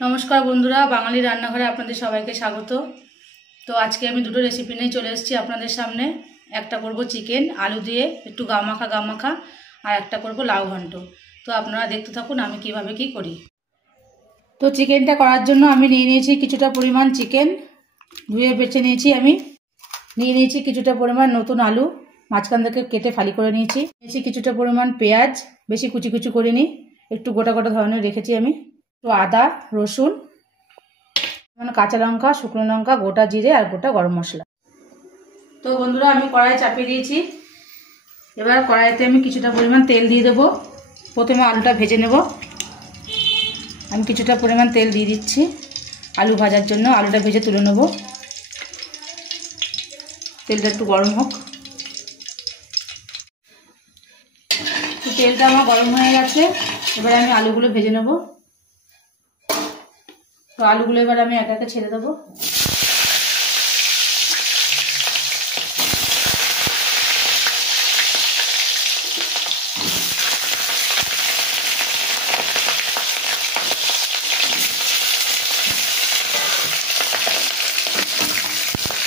নমস্কার বন্ধুরা, বাঙালি রান্নাঘরে আপনাদের সবাইকে স্বাগত। তো আজকে আমি দুটো রেসিপি নিয়ে চলে এসেছি আপনাদের সামনে। একটা করব চিকেন আলু দিয়ে একটু গামাখা, আর একটা করব লাউ ঘন্ট। তো আপনারা দেখতে থাকুন আমি কিভাবে কি করি। তো চিকেনটা করার জন্য আমি নিয়েছি কিছুটা পরিমাণ চিকেন, ধুয়ে বেছে নিয়েছি। আমি নিয়েছি কিছুটা পরিমাণ নতুন আলু, মাঝখান থেকে কেটে ফালি করে নিয়েছি। কিছুটা পরিমাণ পেঁয়াজ, বেশি কুচি কুচি করিনি, একটু গোটা গোটা ধরনের রেখেছি আমি। তো আদা, রসুন, কাঁচা লঙ্কা, শুকনো লঙ্কা, গোটা জিরে আর গোটা গরম মশলা। তো বন্ধুরা আমি কড়াই চাপিয়ে দিয়েছি। এবার কড়াইতে আমি কিছুটা পরিমাণ তেল দিয়ে দেবো। প্রথমে আলুটা ভেজে নেব। আমি কিছুটা পরিমাণ তেল দিয়ে দিচ্ছি আলু ভাজার জন্য। আলুটা ভেজে তুলে নেব। তেলটা একটু গরম হোক। তো তেলটা আমার গরম হয়ে গেছে। এবার আমি আলুগুলো ভেজে নেব। তো আলুগুলো এবার আমি একা একা ছেড়ে দেবো।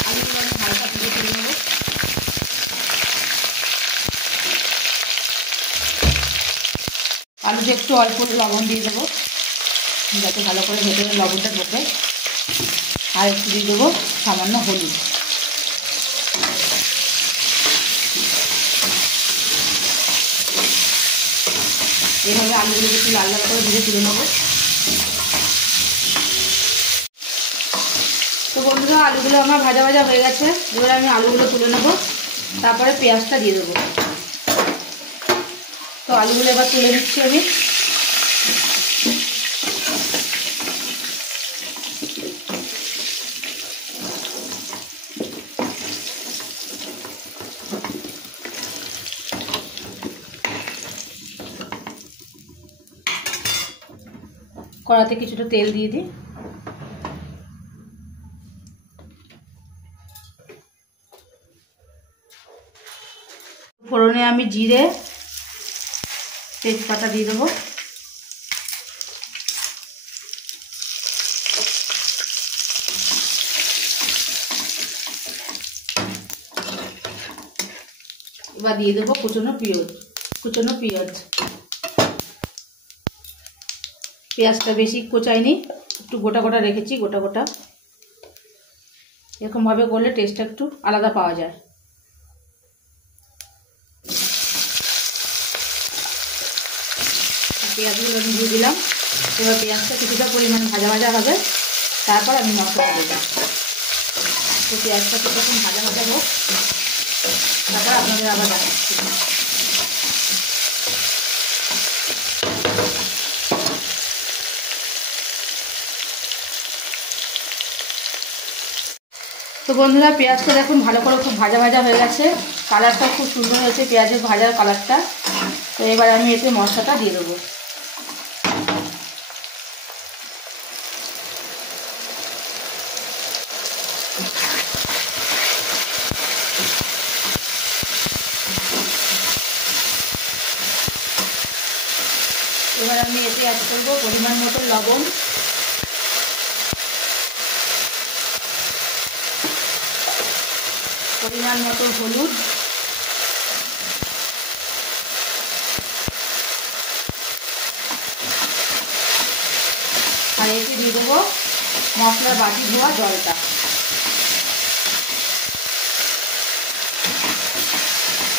আলুগুলো আমি হালকা ভেজে তুলে নেব। আলুতে একটু অল্প লবণ দিয়ে দেবো যাতে ভালো করে ভেতরে লবণটা ঢোকে। আর একটু দিয়ে দেবো সামান্য হলুদ। এইভাবে আলুগুলো একটু লাল লাল করে ভেজে তুলে নেবো। তো বন্ধুরা আলুগুলো আমার ভাজা ভাজা হয়ে গেছে। এবার আমি আলুগুলো তুলে নেবো, তারপরে পেঁয়াজটা দিয়ে দেবো। তো আলুগুলো এবার তুলে নিচ্ছি আমি। কড়াতে কিছুটা তেল দিয়ে দিই। ফোড়নে আমি জিরে, তেজপাতা দিয়ে দেবো। এবার দিয়ে দেবো কুচনো পেঁয়াজ। পেঁয়াজটা বেশি কোচাইনি, একটু গোটা গোটা রেখেছি, গোটা গোটা। এরকমভাবে করলে টেস্টটা একটু আলাদা পাওয়া যায়। পেঁয়াজগুলো আমি দিয়ে দিলাম। এবার পেঁয়াজটা কিছুটা পরিমাণ ভাজা ভাজা হবে, তারপর আমি মশলা দেবো। তো পেঁয়াজটা কিছুক্ষণ ভাজা ভাজা হোক, তারপর আপনাদের আবার দেখাচ্ছি। তো বন্ধুরা পেঁয়াজটা দেখুন ভালো করে খুব ভাজা ভাজা হয়ে গেছে। কালারটা খুব সুন্দর হয়েছে পেঁয়াজের ভাজার কালারটা। তো এবার আমি এতে মশলাটা দিয়ে দেবো। এবার আমি এতে অ্যাড করবো পরিমাণ মতো লবণ, পরিমাণ মতো হলুদ, আর এতে দিয়ে দেবো মশলার বাটি ধোয়া জলটা।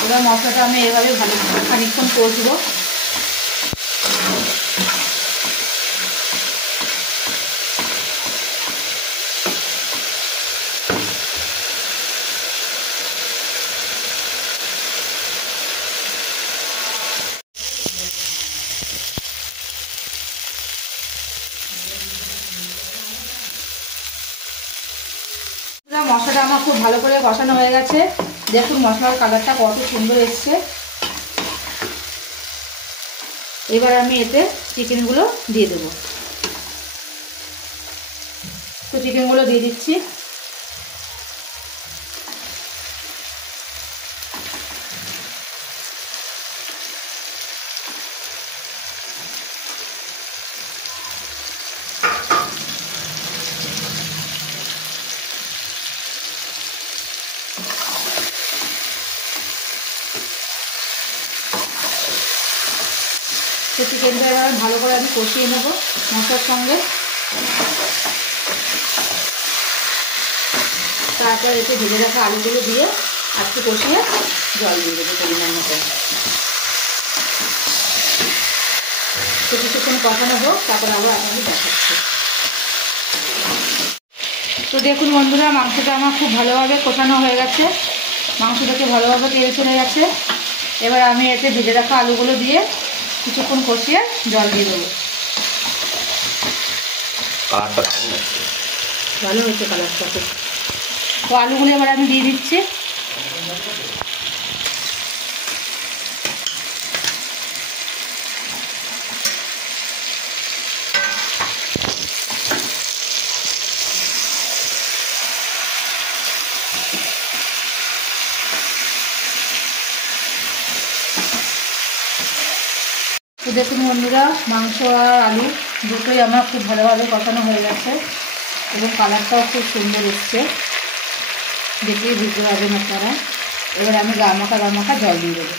এবার মশলাটা আমি এভাবে ভালো খানিকক্ষণ কষবো। মশলাটা আমার খুব ভালো করে কষানো হয়ে গেছে। দেখুন মশলার কালারটা কত সুন্দর এসছে। এবার আমি এতে চিকেনগুলো দিয়ে দেবো। তো চিকেনগুলো দিয়ে দিচ্ছি। চিকেনটা এবার ভালো করে আমি কষিয়ে নেব মশলার সঙ্গে। তারপর এতে ভেজে রাখা আলুগুলো দিয়ে একটু কষিয়ে জল দিয়ে দেবো পরিমাণ মতো। তো কিছুক্ষণ কষানো হোক, তারপর আবার আপনাদের দেখাচ্ছি। তো দেখুন বন্ধুরা, মাংসটা আমার খুব ভালোভাবে কষানো হয়ে গেছে, মাংস থেকে ভালোভাবে তেল চলে গেছে। এবার আমি এতে ভেজে রাখা আলুগুলো দিয়ে কিছুক্ষণ কষিয়ে জল দিয়ে দেবো। ভালো হয়েছে কালারটা খুব। তো আলুগুলো এবার আমি দিয়ে দিচ্ছি। তো দেখুন বন্ধুরা, মাংস আর আলু দুটোই আমার খুব ভালোভাবে কষানো হয়ে গেছে এবং কালারটাও খুব সুন্দর এসছে, দেখলেই বুঝতে পারবেন আপনারা। এবার আমি গামাখা জল দিয়ে দেবো।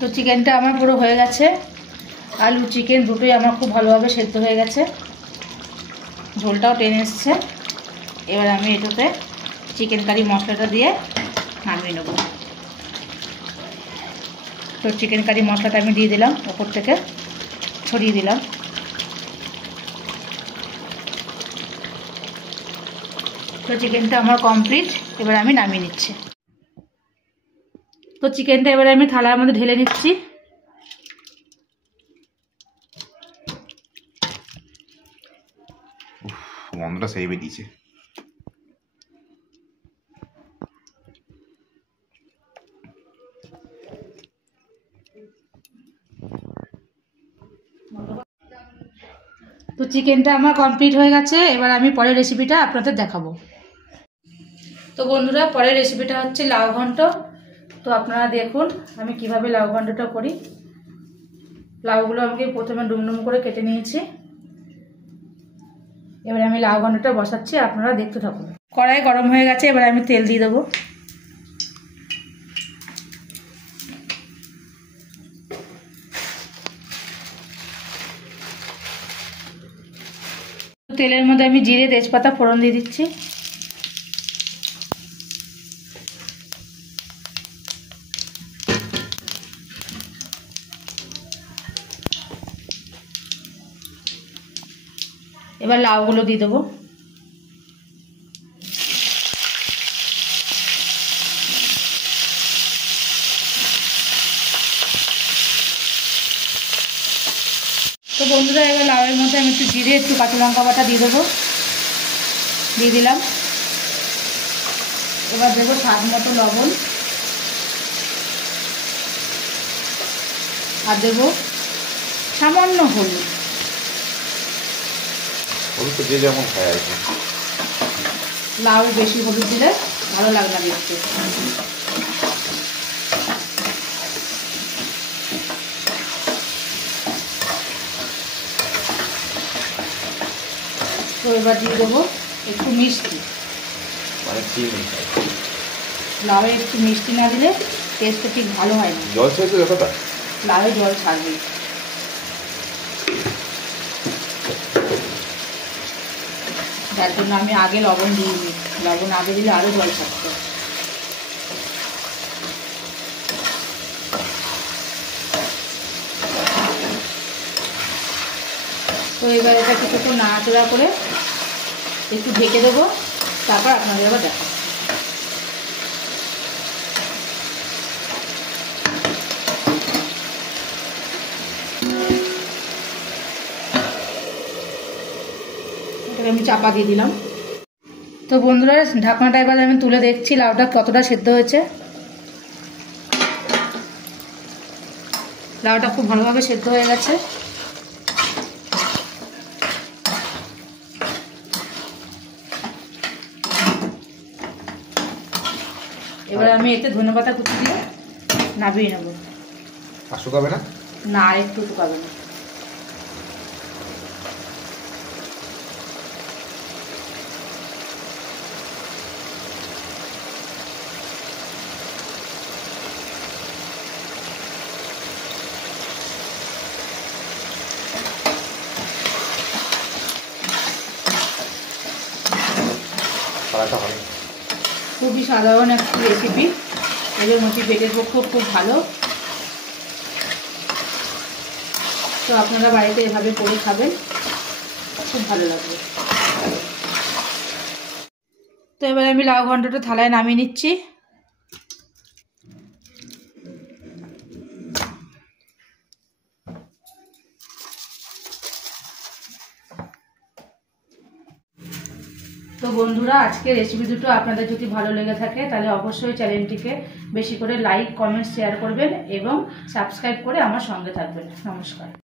তো চিকেনটা আমার পুরো হয়ে গেছে, আলু চিকেন দুটোই আমার খুব ভালোভাবে সেদ্ধ হয়ে গেছে, ঝোলটাও টেনে এসছে। এবার আমি এটাতে চিকেন কারি মশলাটা দিয়ে নামিয়ে নেব। তো চিকেন কারি মশলাটা আমি দিয়ে দিলাম, ওপর থেকে ছড়িয়ে দিলাম। তো চিকেনটা আমার কমপ্লিট, এবার আমি নামিয়ে নিচ্ছি। তো চিকেনটা এবারে আমি থালার মধ্যে ঢেলে নিচ্ছি। গন্ধটা সেই বেরিয়েছে। তো চিকেনটা আমার কমপ্লিট হয়ে গেছে, এবার আমি পরের রেসিপিটা আপনাদের দেখাবো। তো বন্ধুরা, পরের রেসিপিটা হচ্ছে লাউ ঘন্ট। তো আপনারা দেখুন আমি কিভাবে লাউ ঘন্টটা করি। লাউগুলো আমাকে প্রথমে ডুমডুম করে কেটে নিয়েছি। এবারে আমি লাউ ঘন্টটা বসাচ্ছি, আপনারা দেখতে থাকুন। কড়াই গরম হয়ে গেছে, এবারে আমি তেল দিয়ে দেবো। তেলের মধ্যে আমি জিরে তেজপাতা ফোড়ন দিয়ে দিচ্ছি। এবার লাউগুলো দিয়ে দেবো। তো বন্ধুরা, এবার লাউয়ের মধ্যে আমি একটু জিরে একটু কাঁচা লঙ্কা বাটা দিয়ে দেবো, দিয়ে দিলাম। এবার দেবো স্বাদ মতো লবণ, আর দেবো সামান্য হলুদ। হলুদ তো যে যেমন খায় আর কি। লাউ বেশি হলুদ দিলে ভালো লাগবে না দেখতে। তো এবার দিয়ে দেবো একটু মিষ্টি। মানে চিনি। লাউয়ে একটু মিষ্টি না দিলে টেস্টটা ঠিক ভালো হয় না। জল ছেড়েছে যতটা? লাউয়ে জল ছাড়বে। যার জন্য আমি আগে লবণ দিইনি, লবণ আগে দিলে আরও জল ছাড়তো। তো এবার এটা কিছুক্ষণ নাড়াচাড়া করে একটু ঢেকে দেবো, তারপর আপনাদের আবার দেখাচ্ছি। এটাকে আমি চাপা দিয়ে দিলাম। তো বন্ধুরা, ঢাকনাটা এবার আমি তুলে দেখছি লাউটা কতটা সেদ্ধ হয়েছে। লাউটা খুব ভালোভাবে সেদ্ধ হয়ে গেছে। এবার আমি এতে ধনেপাতা কুচি দিয়ে নামিয়ে নেব। আর শুকাবে না? না, আর একটু শুকাবে না। খুবই সাধারণ একটি রেসিপি, এদের মধ্যে পেটের পক্ষেও খুব ভালো। তো আপনারা বাড়িতে এভাবে করে খাবেন, খুব ভালো লাগবে। তো এবারে আমি লাউ ঘন্টটা থালায় নামিয়ে নিচ্ছি। তো বন্ধুরা, আজকে রেসিপি দুটো আপনাদের যদি ভালো লেগে থাকে তাহলে অবশ্যই চ্যানেলটিকে বেশি করে লাইক, কমেন্ট, শেয়ার করবেন এবং সাবস্ক্রাইব করে আমার সঙ্গে থাকবেন। নমস্কার।